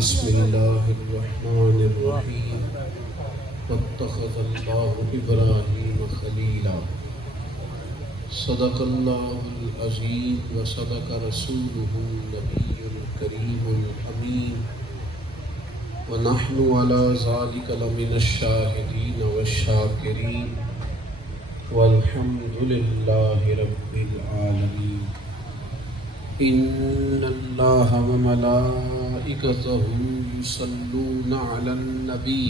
بسم الله الرحمن الرحيم واتخذ الله إبراهيم خليلا صدق الله العظيم وصدق رسوله النبي الكريم الأمين ونحن على ذلك لمن الشاهدين والشاكرين والحمد لله رب العالمين إن الله وملائكته يصلون على النبي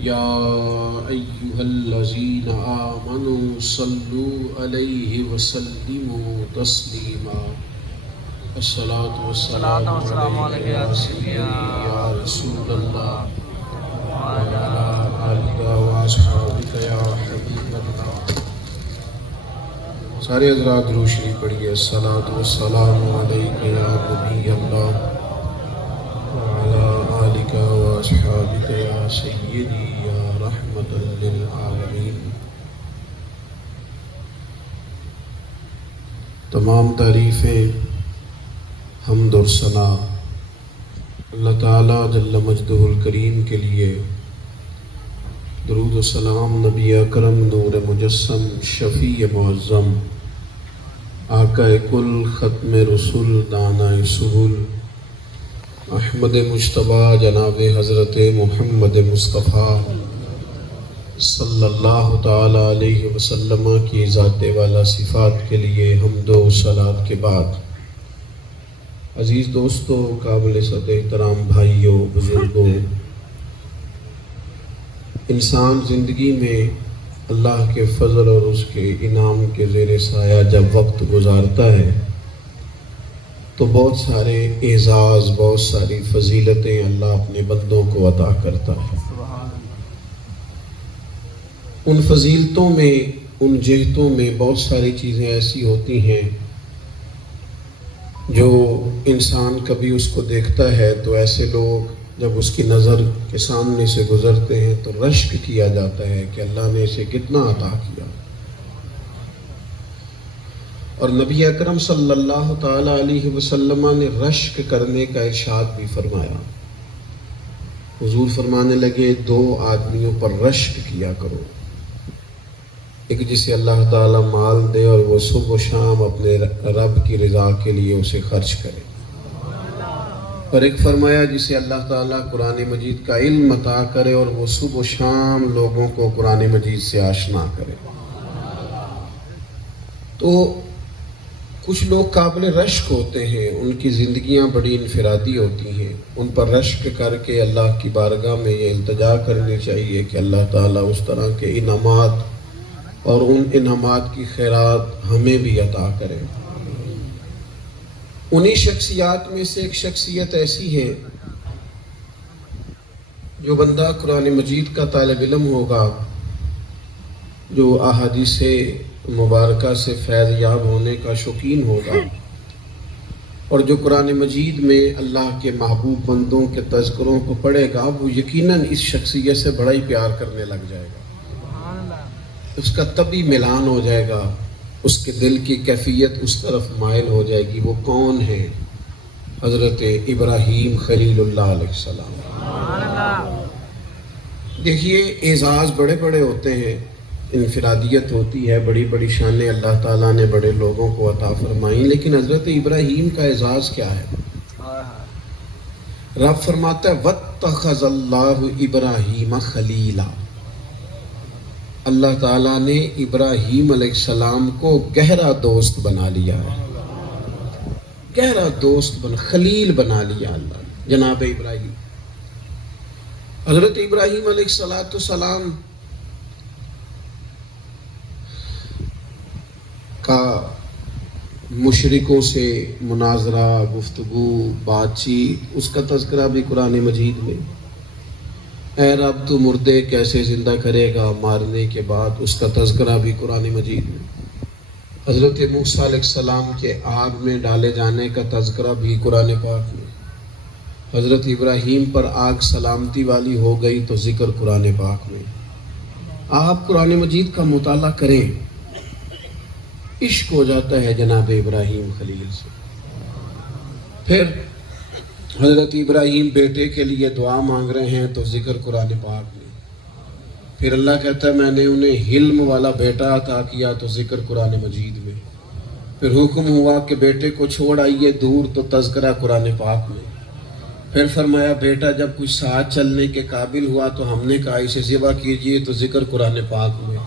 يا أيها الذين آمنوا صلوا عليه وسلموا تسليما الصلاة والسلام عليك يا سيدي يا رسول الله وعلى آلك وأصحابك يا حبيب الله. سارے حضرات درود شریف پڑھیے. الصلاۃ والسلام علیک یا نبی اللہ وعلی آلک واصحابک یا سیدی یا رحمت للعالمین. تمام تعریفیں حمد اور ثنا اللہ تعالیٰ جل مجدہ الکریم کے لیے. درود و سلام نبی اکرم نور مجسم شفیع معظم آقا کل ختم رسول دانا سبل احمد مجتبیٰ جناب حضرت محمد مصطفیٰ صلی اللہ تعالیٰ علیہ وسلم کی ذات والا صفات کے لیے حمد و صلات کے بعد، عزیز دوستو، قابل صد احترام بھائیوں، بزرگوں، انسان زندگی میں اللہ کے فضل اور اس کے انعام کے زیر سایہ جب وقت گزارتا ہے تو بہت سارے اعزاز، بہت ساری فضیلتیں اللہ اپنے بندوں کو عطا کرتا ہے. ان فضیلتوں میں، ان جہتوں میں بہت ساری چیزیں ایسی ہوتی ہیں جو انسان کبھی اس کو دیکھتا ہے تو ایسے لوگ جب اس کی نظر کے سامنے سے گزرتے ہیں تو رشک کیا جاتا ہے کہ اللہ نے اسے کتنا عطا کیا. اور نبی اکرم صلی اللہ تعالیٰ علیہ وسلم نے رشک کرنے کا ارشاد بھی فرمایا. حضور فرمانے لگے دو آدمیوں پر رشک کیا کرو، ایک جسے اللہ تعالیٰ مال دے اور وہ صبح و شام اپنے رب کی رضا کے لیے اسے خرچ کرے، اور ایک فرمایا جسے اللہ تعالیٰ قرآن مجید کا علم عطا کرے اور وہ صبح و شام لوگوں کو قرآن مجید سے آشنا کرے. تو کچھ لوگ قابل رشک ہوتے ہیں، ان کی زندگیاں بڑی انفرادی ہوتی ہیں. ان پر رشک کر کے اللہ کی بارگاہ میں یہ التجا کرنی چاہیے کہ اللہ تعالیٰ اس طرح کے انعامات اور ان انعامات کی خیرات ہمیں بھی عطا کرے. انہی شخصیات میں سے ایک شخصیت ایسی ہے جو بندہ قرآن مجید کا طالب علم ہوگا، جو احادیث مبارکہ سے فیض یاب ہونے کا شوقین ہوگا، اور جو قرآن مجید میں اللہ کے محبوب بندوں کے تذکروں کو پڑھے گا، وہ یقیناً اس شخصیت سے بڑا ہی پیار کرنے لگ جائے گا. اس کا طبعی ملان ہو جائے گا، اس کے دل کی کیفیت اس طرف مائل ہو جائے گی. وہ کون ہے؟ حضرت ابراہیم خلیل اللہ علیہ السلام. دیکھیے، اعزاز بڑے بڑے ہوتے ہیں، انفرادیت ہوتی ہے، بڑی بڑی شانیں اللہ تعالیٰ نے بڑے لوگوں کو عطا فرمائیں، لیکن حضرت ابراہیم کا اعزاز کیا ہے؟ رب فرماتا ہے وَاتَّخَذَ اللَّهُ إِبْرَاهِيمَ خَلِيلًا. اللہ تعالیٰ نے ابراہیم علیہ السلام کو گہرا دوست بنا لیا ہے، گہرا دوست خلیل بنا لیا اللہ جناب ابراہیم. حضرت ابراہیم علیہ السلام کا مشرکوں سے مناظرہ، گفتگو، بات چیت، اس کا تذکرہ بھی قرآن مجید میں. اے رب تو مردے کیسے زندہ کرے گا مارنے کے بعد، اس کا تذکرہ بھی قرآن مجید میں. حضرت موسیٰ علیہ السلام کے آگ میں ڈالے جانے کا تذکرہ بھی قرآن پاک میں. حضرت ابراہیم پر آگ سلامتی والی ہو گئی تو ذکر قرآن پاک میں. آپ قرآن مجید کا مطالعہ کریں، عشق ہو جاتا ہے جناب ابراہیم خلیل سے. پھر حضرت ابراہیم بیٹے کے لیے دعا مانگ رہے ہیں تو ذکر قرآن پاک میں. پھر اللہ کہتا ہے میں نے انہیں حلم والا بیٹا عطا کیا تو ذکر قرآن مجید میں. پھر حکم ہوا کہ بیٹے کو چھوڑ آئیے دور تو تذکرہ قرآن پاک میں. پھر فرمایا بیٹا جب کچھ ساتھ چلنے کے قابل ہوا تو ہم نے کہا اسے ذبح کیجئے تو ذکر قرآن پاک میں.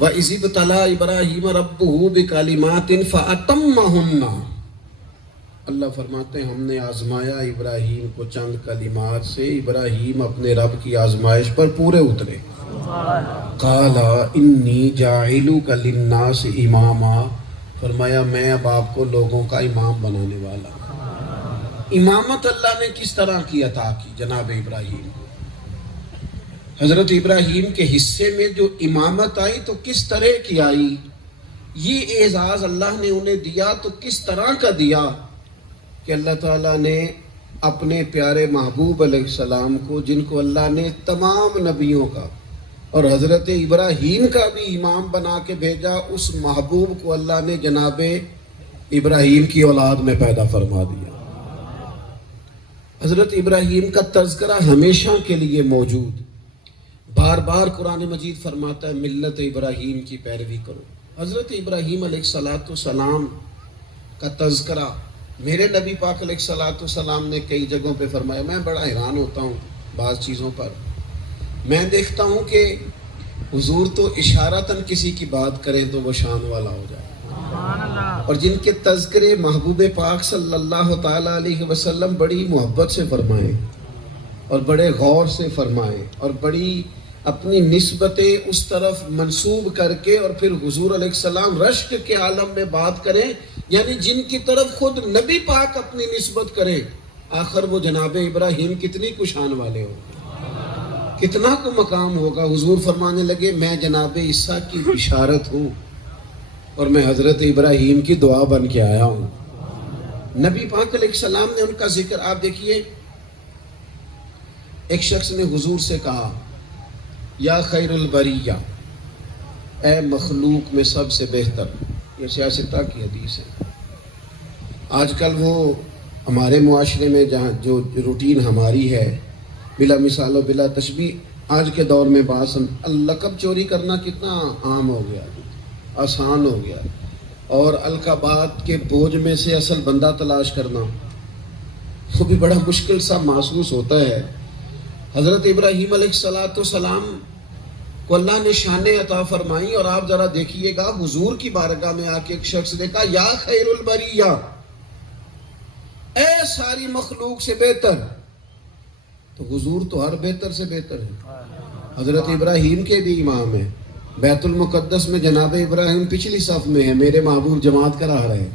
وَإِذِ ابْتَلَىٰ إِبْرَاهِيمَ رَبُّهُ بِكَلِمَاتٍ فَأَتَمَّهُنَّ. اللہ فرماتے ہیں ہم نے آزمایا ابراہیم کو چند کلمات سے. ابراہیم اپنے رب کی آزمائش پر پورے اترے. قَالَ إِنِّي جَاعِلُكَ لِلنَّاسِ إِمَامًا. فرمایا میں اب آپ کو لوگوں کا امام بنانے والا ہوں. امامت اللہ نے کس طرح کی عطا کی جناب ابراہیم کو. حضرت ابراہیم کے حصے میں جو امامت آئی تو کس طرح کی آئی. یہ اعزاز اللہ نے انہیں دیا تو کس طرح کا دیا کہ اللہ تعالیٰ نے اپنے پیارے محبوب علیہ السلام کو جن کو اللہ نے تمام نبیوں کا اور حضرت ابراہیم کا بھی امام بنا کے بھیجا, اس محبوب کو اللہ نے جناب ابراہیم کی اولاد میں پیدا فرما دیا. حضرت ابراہیم کا تذکرہ ہمیشہ کے لیے موجود. بار بار قرآن مجید فرماتا ہے ملت ابراہیم کی پیروی کرو. حضرت ابراہیم علیہ السلام کا تذکرہ میرے نبی پاک علیہ السلام نے کئی جگہوں پہ فرمایا. میں بڑا حیران ہوتا ہوں بعض چیزوں پر. میں دیکھتا ہوں کہ حضور تو اشارتاً کسی کی بات کریں تو وہ شان والا ہو جائے, اور جن کے تذکرے محبوب پاک صلی اللہ تعالیٰ علیہ وسلم بڑی محبت سے فرمائیں اور بڑے غور سے فرمائیں اور بڑی اپنی نسبتیں اس طرف منسوب کر کے اور پھر حضور علیہ السلام رشک کے عالم میں بات کریں, یعنی جن کی طرف خود نبی پاک اپنی نسبت کریں, آخر وہ جناب ابراہیم کتنی کشان والے ہوں, کتنا کو مقام ہوگا. حضور فرمانے لگے میں جناب عیسیٰ کی بشارت ہوں اور میں حضرت ابراہیم کی دعا بن کے آیا ہوں. نبی پاک علیہ السلام نے ان کا ذکر, آپ دیکھیے ایک شخص نے حضور سے کہا یا خیر البریہ, اے مخلوق میں سب سے بہتر. یہ سیاستہ کی حدیث ہے. آج کل وہ ہمارے معاشرے میں جہاں جو روٹین ہماری ہے بلا مثال و بلا تشبیہ, آج کے دور میں لقب چوری کرنا کتنا عام ہو گیا, آسان ہو گیا, اور القابات کے بوجھ میں سے اصل بندہ تلاش کرنا وہ بھی بڑا مشکل سا محسوس ہوتا ہے. حضرت ابراہیم علیہ السلام کو اللہ نے شانیں عطا فرمائی, اور آپ ذرا دیکھیے گا حضور کی بارگاہ میں آ کے ایک شخص نے کہا یا خیر البریہ, اے ساری مخلوق سے بہتر. تو حضور تو ہر بہتر سے بہتر ہے. حضرت ابراہیم کے بھی امام ہیں. بیت المقدس میں جناب ابراہیم پچھلی صف میں ہے, میرے محبوب جماعت کرا رہے ہیں.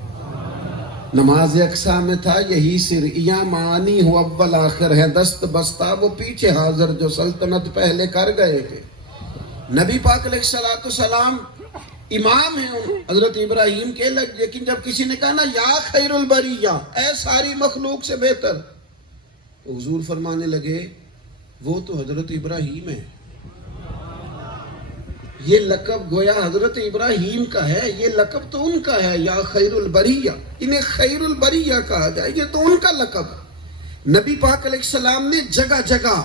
نماز اقصا میں تھا یہی سر, یا معانی ہو اول آخر ہے, دست بستہ وہ پیچھے حاضر جو سلطنت پہلے کر گئے تھے. نبی پاک علیہ السلام امام ہیں حضرت ابراہیم کے, لیکن جب کسی نے کہا نا یا خیر البریہ, اے ساری مخلوق سے بہتر, تو حضور فرمانے لگے وہ تو حضرت ابراہیم ہے. یہ لقب گویا حضرت ابراہیم کا ہے, یہ لقب تو ان کا ہے, یا خیر البریہ, انہیں خیر البریہ کہا جائے, یہ تو ان کا لقب. نبی پاک علیہ السلام نے جگہ جگہ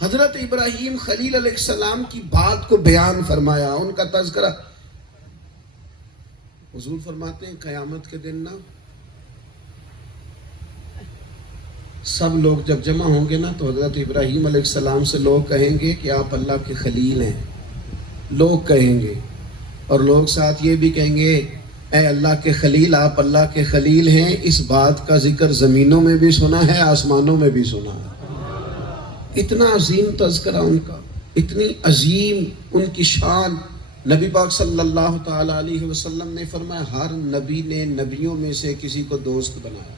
حضرت ابراہیم خلیل علیہ السلام کی بات کو بیان فرمایا, ان کا تذکرہ. حضور فرماتے ہیں قیامت کے دن نا سب لوگ جب جمع ہوں گے نا تو حضرت ابراہیم علیہ السلام سے لوگ کہیں گے کہ آپ اللہ کے خلیل ہیں. لوگ کہیں گے, اور لوگ ساتھ یہ بھی کہیں گے اے اللہ کے خلیل, آپ اللہ کے خلیل ہیں. اس بات کا ذکر زمینوں میں بھی سنا ہے, آسمانوں میں بھی سنا ہے. اتنا عظیم تذکرہ ان کا, اتنی عظیم ان کی شان. نبی پاک صلی اللہ تعالی علیہ وسلم نے فرمایا ہر نبی نے نبیوں میں سے کسی کو دوست بنایا,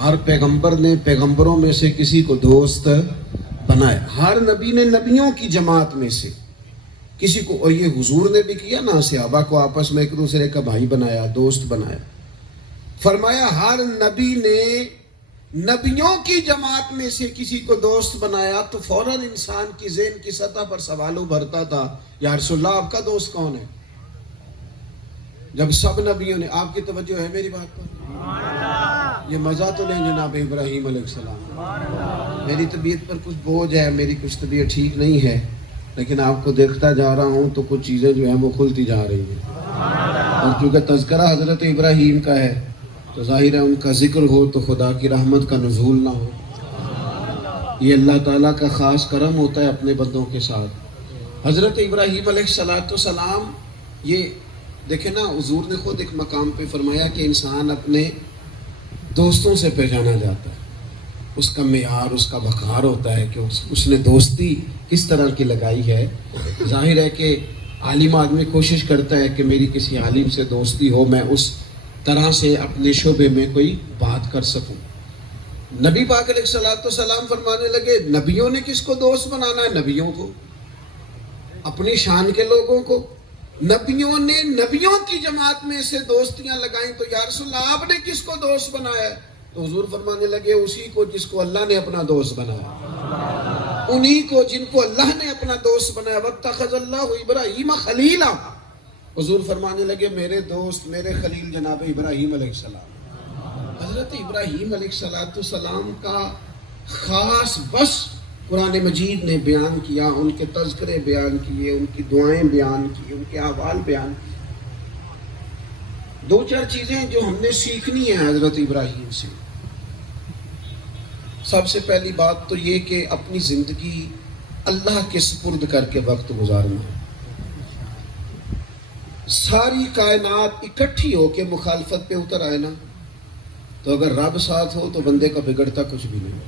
ہر پیغمبر نے پیغمبروں میں سے کسی کو دوست بنایا, ہر نبی نے نبیوں کی جماعت میں سے کسی کو, اور یہ حضور نے بھی کیا نا, صحابہ کو آپس میں ایک دوسرے کا بھائی بنایا, دوست بنایا. فرمایا ہر نبی نے نبیوں کی جماعت میں سے کسی کو دوست بنایا, تو فوراً انسان کی ذہن کی سطح پر سوال ابھرتا تھا یا رسول اللہ آپ کا دوست کون ہے؟ جب سب نبیوں نے, آپ کی توجہ ہے میری بات پر, یہ مزہ تو لیں جناب ابراہیم علیہ السلام. میری طبیعت پر کچھ بوجھ ہے, میری کچھ طبیعت ٹھیک نہیں ہے, لیکن آپ کو دیکھتا جا رہا ہوں تو کچھ چیزیں جو ہیں وہ کھلتی جا رہی ہیں. اور کیونکہ تذکرہ حضرت ابراہیم کا ہے تو ظاہر ہے ان کا ذکر ہو تو خدا کی رحمت کا نزول نہ ہو. یہ اللہ تعالیٰ کا خاص کرم ہوتا ہے اپنے بندوں کے ساتھ. حضرت ابراہیم علیہ السلام, یہ دیکھیں نا, حضور نے خود ایک مقام پہ فرمایا کہ انسان اپنے دوستوں سے پہچانا جاتا ہے. اس کا معیار, اس کا وقار ہوتا ہے کہ اس نے دوستی کس طرح کی لگائی ہے. ظاہر ہے کہ عالم آدمی کوشش کرتا ہے کہ میری کسی عالم سے دوستی ہو, میں اس طرح سے اپنے شعبے میں کوئی بات کر سکوں. نبی پاک علیہ السلام فرمانے لگے نبیوں نے کس کو دوست بنانا ہے؟ نبیوں کو, اپنی شان کے لوگوں کو. نبیوں نے نبیوں کی جماعت میں سے دوستیاں لگائیں تو یا رسول اللہ آپ نے کس کو دوست بنایا ہے؟ تو حضور فرمانے لگے اسی کو جس کو اللہ نے اپنا دوست بنایا, انہی کو جن کو اللہ نے اپنا دوست بنایا. واتخذ اللہ ابراہیم خلیلا. حضور فرمانے لگے میرے دوست, میرے خلیل جناب ابراہیم علیہ السلام. حضرت ابراہیم علیہ السلام کا خاص بس قرآن مجید نے بیان کیا, ان کے تذکرے بیان کیے, ان کی دعائیں بیان کی, ان کے احوال بیان کیے. دو چار چیزیں جو ہم نے سیکھنی ہیں حضرت ابراہیم سے. سب سے پہلی بات تو یہ کہ اپنی زندگی اللہ کے سپرد کر کے وقت گزارنا. ساری کائنات اکٹھی ہو کے مخالفت پہ اتر آئے نا, تو اگر رب ساتھ ہو تو بندے کا بگڑتا کچھ بھی نہیں.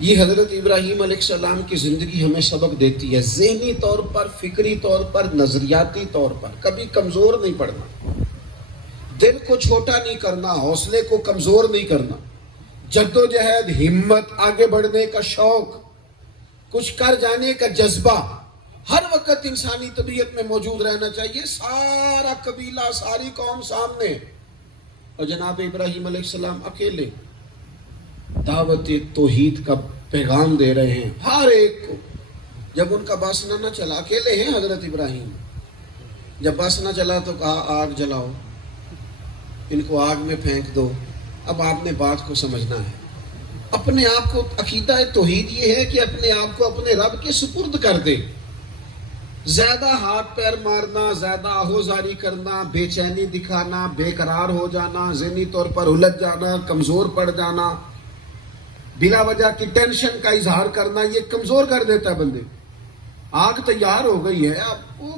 یہ حضرت ابراہیم علیہ السلام کی زندگی ہمیں سبق دیتی ہے. ذہنی طور پر, فکری طور پر, نظریاتی طور پر کبھی کمزور نہیں پڑنا, دل کو چھوٹا نہیں کرنا, حوصلے کو کمزور نہیں کرنا. جدوجہد, ہمت, آگے بڑھنے کا شوق, کچھ کر جانے کا جذبہ ہر وقت انسانی طبیعت میں موجود رہنا چاہیے. سارا قبیلہ, ساری قوم سامنے, اور جناب ابراہیم علیہ السلام اکیلے دعوت توحید کا پیغام دے رہے ہیں ہر ایک کو. جب ان کا بس نہ چلا, اکیلے ہیں حضرت ابراہیم, جب بس نہ چلا تو کہا آگ جلاؤ, ان کو آگ میں پھینک دو. اب آپ نے بات کو سمجھنا ہے. اپنے آپ کو, عقیدہ توحید یہ ہے کہ اپنے آپ کو اپنے رب کے سپرد کر دے. زیادہ ہاتھ پیر مارنا, زیادہ آہوزاری کرنا, بے چینی دکھانا, بے قرار ہو جانا, ذہنی طور پر الجھ جانا, کمزور پڑ جانا, بلا وجہ کی ٹینشن کا اظہار کرنا, یہ کمزور کر دیتا ہے بندے. آگ تیار ہو گئی ہے, اب وہ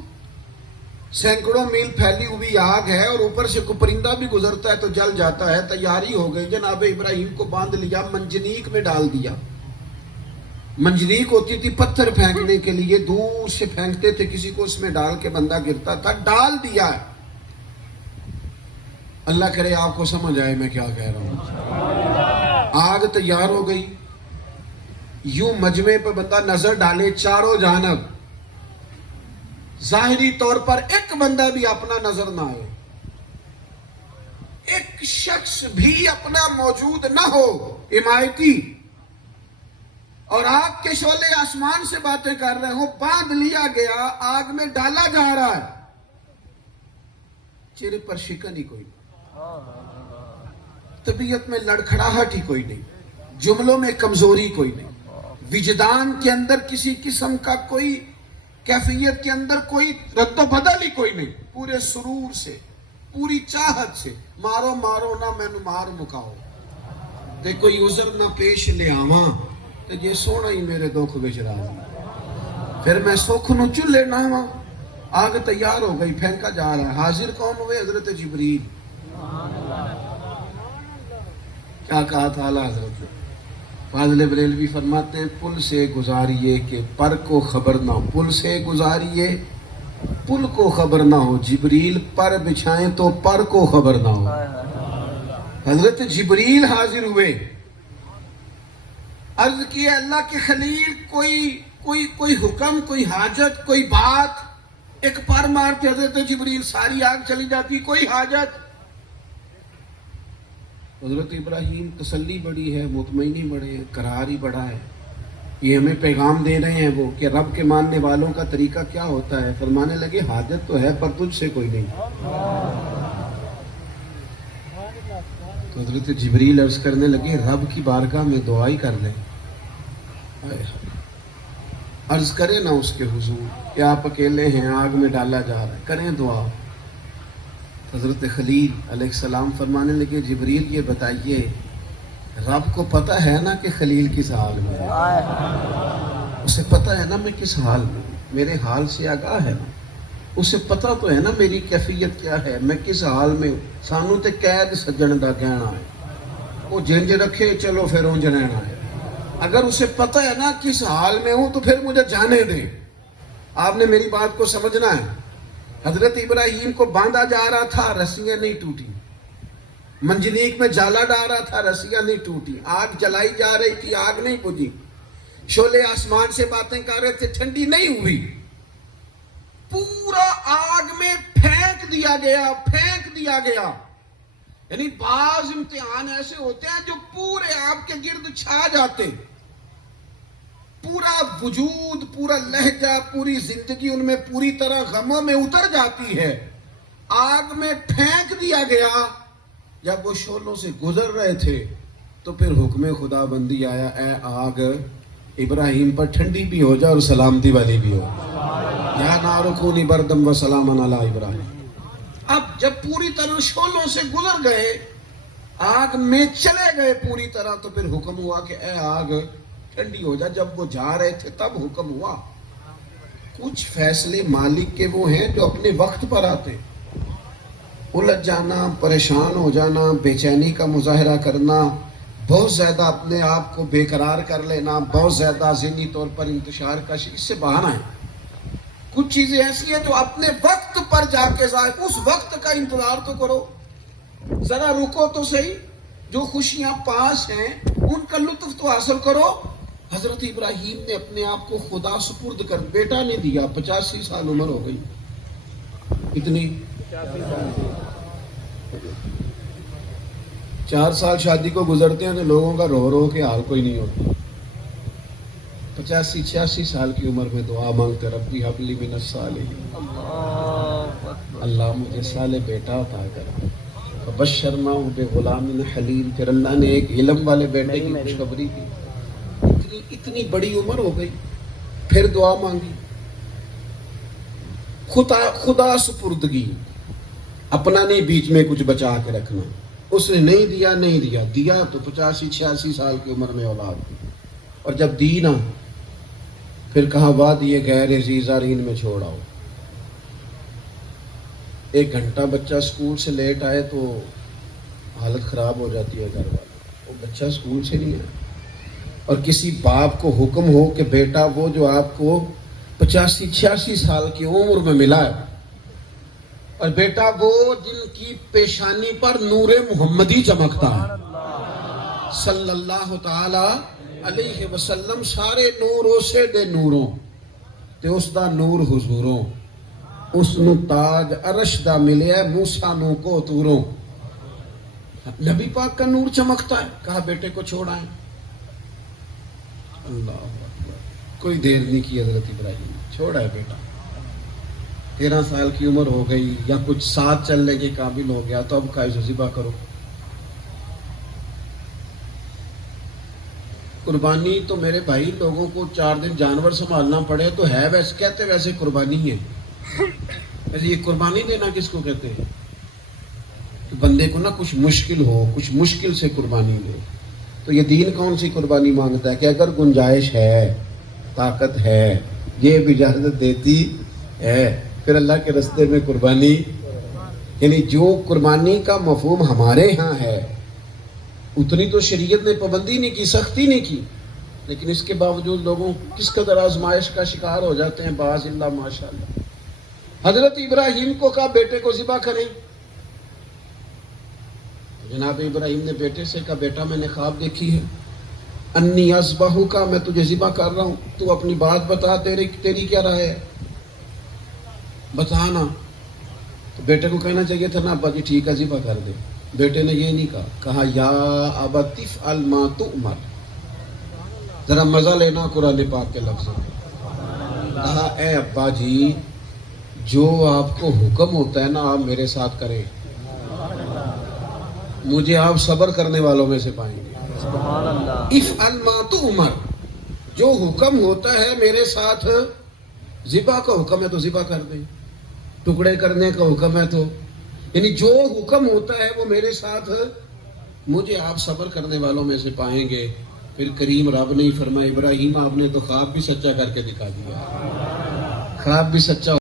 سینکڑوں میل پھیلی ہوئی آگ ہے اور اوپر سے کوئی پرندہ بھی گزرتا ہے تو جل جاتا ہے. تیاری ہو گئی. جناب ابراہیم کو باندھ لیا, منجنیق میں ڈال دیا. منجنیق ہوتی تھی پتھر پھینکنے کے لیے, دور سے پھینکتے تھے, کسی کو اس میں ڈال کے بندہ گرتا تھا. ڈال دیا ہے. اللہ کرے آپ کو سمجھ آئے میں کیا کہہ رہا ہوں. آگ تیار ہو گئی. یوں مجمع پہ بندہ نظر ڈالے چاروں جانب, ظاہری طور پر ایک بندہ بھی اپنا نظر نہ آئے, ایک شخص بھی اپنا موجود نہ ہو حمایتی, اور آگ کے شعلے آسمان سے باتیں کر رہے ہوں. باندھ لیا گیا, آگ میں ڈالا جا رہا ہے, چہرے پر شکن ہی کوئی نہیں, طبیعت میں لڑکھڑاہٹ ہی کوئی نہیں, جملوں میں کمزوری کوئی نہیں, وجدان کے اندر کسی قسم کا کوئی, کیفیت کے اندر کوئی رد و بدل ہی کوئی نہیں. پورے سرور سے, پوری چاہت سے, مارو مارو نہ مینو مار مکاؤ, تے کوئی عذر نہ پیش لے آواں, تے جے سونا ہی میرے دکھ وچ راضی, پھر میں سکھ نو چلے نہ آواں. آگ تیار ہو گئی, پھینکا جا رہا ہے. حاضر کون ہوئے؟ حضرت جبریل. کیا کہا تھا اعلیٰ حضرت فاضل بریلوی فرماتے ہیں پل سے گزاریے کہ پر کو خبر نہ ہو, پل سے گزاریے پل کو خبر نہ ہو, جبریل پر بچھائیں تو پر کو خبر نہ ہو. حضرت جبریل حاضر ہوئے, عرض کیے اللہ کے خلیل کوئی حکم, کوئی حاجت, کوئی بات. ایک پر مارتے حضرت جبریل, ساری آگ چلی جاتی, کوئی حاجت. حضرت ابراہیم تسلی بڑی ہے, مطمئنی بڑے ہیں, قرار ہی بڑا ہے. یہ ہمیں پیغام دے رہے ہیں وہ کہ رب کے ماننے والوں کا طریقہ کیا ہوتا ہے. فرمانے لگے حاجت تو ہے پر تجھ سے کوئی نہیں. تو حضرت جبریل عرض کرنے لگے رب کی بارگاہ میں دعا ہی کر لیں. عرض کریں نا اس کے حضور کہ آپ اکیلے ہیں, آگ میں ڈالا جا رہا ہے, کریں دعا. حضرت خلیل علیہ السلام فرمانے لگے جبریل یہ بتائیے رب کو پتہ ہے نا کہ خلیل کس حال میں ہے, اسے پتہ ہے نا میں کس حال میں ہوں, میرے حال سے آگاہ ہے نا, اسے پتہ تو ہے نا میری کیفیت کیا ہے, میں کس حال میں ہوں. سانو تے قید سجن دا کہنا ہے, وہ جنج رکھے چلو پھر اونج رہنا ہے. اگر اسے پتہ ہے نا کس حال میں ہوں تو پھر مجھے جانے دیں. آپ نے میری بات کو سمجھنا ہے. حضرت ابراہیم کو باندھا جا رہا تھا, رسیاں نہیں ٹوٹی. منجنیق میں جالا ڈال رہا تھا, رسیاں نہیں ٹوٹی. آگ جلائی جا رہی تھی, آگ نہیں بجھی. شعلے آسمان سے باتیں کر رہے تھے, ٹھنڈی نہیں ہوئی. پورا آگ میں پھینک دیا گیا. یعنی بعض امتحان ایسے ہوتے ہیں جو پورے آپ کے گرد چھا جاتے, پورا وجود, پورا لہجہ, پوری زندگی ان میں پوری طرح غموں میں اتر جاتی ہے. آگ میں پھینک دیا گیا. جب وہ شعلوں سے گزر رہے تھے تو پھر حکم خدا بندی آیا, اے آگ ابراہیم پر ٹھنڈی بھی ہو جا اور سلامتی والی بھی ہو. یا نار کونی بردم و سلاما علی ابراہیم. اب جب پوری طرح شعلوں سے گزر گئے, آگ میں چلے گئے پوری طرح, تو پھر حکم ہوا کہ اے آگ ٹھنڈی ہو جا. جب وہ جا رہے تھے تب حکم ہوا. کچھ فیصلے مالک کے وہ ہیں جو اپنے وقت پر آتے. الجھ جانا, پریشان ہو جانا, بے چینی کا مظاہرہ کرنا, بہت زیادہ اپنے آپ کو بے قرار کر لینا, بہت زیادہ ذہنی طور پر انتشار کا اس سے بہانا ہے. کچھ چیزیں ایسی ہیں جو اپنے وقت پر جا کے ظاہر, اس وقت کا انتظار تو کرو, ذرا رکو تو صحیح. جو خوشیاں پاس ہیں ان کا لطف تو حاصل کرو. حضرت ابراہیم نے اپنے آپ کو خدا سپرد کر, بیٹا نہیں دیا. 85 سال عمر ہو گئی. اتنی 4 سال شادی کو گزرتے ہیں تو لوگوں کا رو رو کے حال کوئی نہیں ہوتا. 85-86 سال کی عمر میں دعا مانگتے, ربی حب لی من الصالحین, اللہ مجھے صالح بیٹا عطا کر. فبشرناہ بغلام حلیم, پھر اللہ نے ایک علم والے بیٹے کی خوشخبری دی. اتنی بڑی عمر ہو گئی, پھر دعا مانگی. خدا سپردگی, اپنا نہیں بیچ میں کچھ بچا کے رکھنا. اس نے نہیں دیا تو 85-86 سال کی عمر میں اولاد دی. اور جب دی نا پھر کہا وادی غیر ذی زرع میں چھوڑ آؤ. 1 گھنٹہ بچہ اسکول سے لیٹ آئے تو حالت خراب ہو جاتی ہے گھر والوں. وہ بچہ اسکول سے نہیں آیا, اور کسی باپ کو حکم ہو کہ بیٹا وہ جو آپ کو 85-86 سال کی عمر میں ملا ہے, اور بیٹا وہ جن کی پیشانی پر نور محمدی چمکتا ہے صلی اللہ تعالی علیہ وسلم, سارے نوروں سے دے نوروں تے اس دا نور حضوروں, اس نو تاج عرش دا ملیا موسیٰ نو کو توروں. نبی پاک کا نور چمکتا ہے. کہا بیٹے کو چھوڑ آئیں. اللہ اکبر, کوئی دیر نہیں کی حضرت ابراہیم, چھوڑا ہے بیٹا. 13 سال کی عمر ہو گئی یا کچھ ساتھ چلنے کے قابل ہو گیا تو اب قائز و ذبح کرو. قربانی تو میرے بھائی لوگوں کو 4 دن جانور سنبھالنا پڑے تو ہے ویسے, کہتے ویسے قربانی ہے. ویسے یہ قربانی دینا کس کو کہتے ہیں؟ کہ بندے کو نا کچھ مشکل ہو, کچھ مشکل سے قربانی دے. تو یہ دین کون سی قربانی مانگتا ہے کہ اگر گنجائش ہے, طاقت ہے, یہ اجازت دیتی ہے, پھر اللہ کے راستے میں قربانی. یعنی جو قربانی کا مفہوم ہمارے ہاں ہے اتنی تو شریعت نے پابندی نہیں کی, سختی نہیں کی, لیکن اس کے باوجود لوگوں کس قدر آزمائش کا شکار ہو جاتے ہیں باذ اللہ ماشاءاللہ. حضرت ابراہیم کو کہا بیٹے کو ذبح کریں. جناب ابراہیم نے بیٹے سے کہا بیٹا میں نے خواب دیکھی ہے, انی اذبحک کا, میں تجھے ذبح کر رہا ہوں, تو اپنی بات بتا, تیری کیا رائے ہے بتانا. تو بیٹے کو کہنا چاہیے تھا نا ابا جی ٹھیک ہے ذبح کر دے. بیٹے نے یہ نہیں کہا, کہا یا ابت افعل ما تؤمر. ذرا مزہ لینا قرآن پاک کے لفظ میں. کہا اے ابا جی جو آپ کو حکم ہوتا ہے نا آپ میرے ساتھ کریں. مجھے آپ صبر کرنے والوں میں سے پائیں گے۔ سبحان اللہ۔ افعل ما تؤمر، جو حکم ہوتا ہے میرے ساتھ، ذبح کا حکم ہے تو ذبح کر دیں، ٹکڑے کرنے کا حکم ہے تو، یعنی جو حکم ہوتا ہے وہ میرے ساتھ، مجھے آپ صبر کرنے والوں میں سے پائیں گے۔ پھر کریم رب نے فرمایا ابراہیم آپ نے تو خواب بھی سچا کر کے دکھا دیا، خواب بھی سچا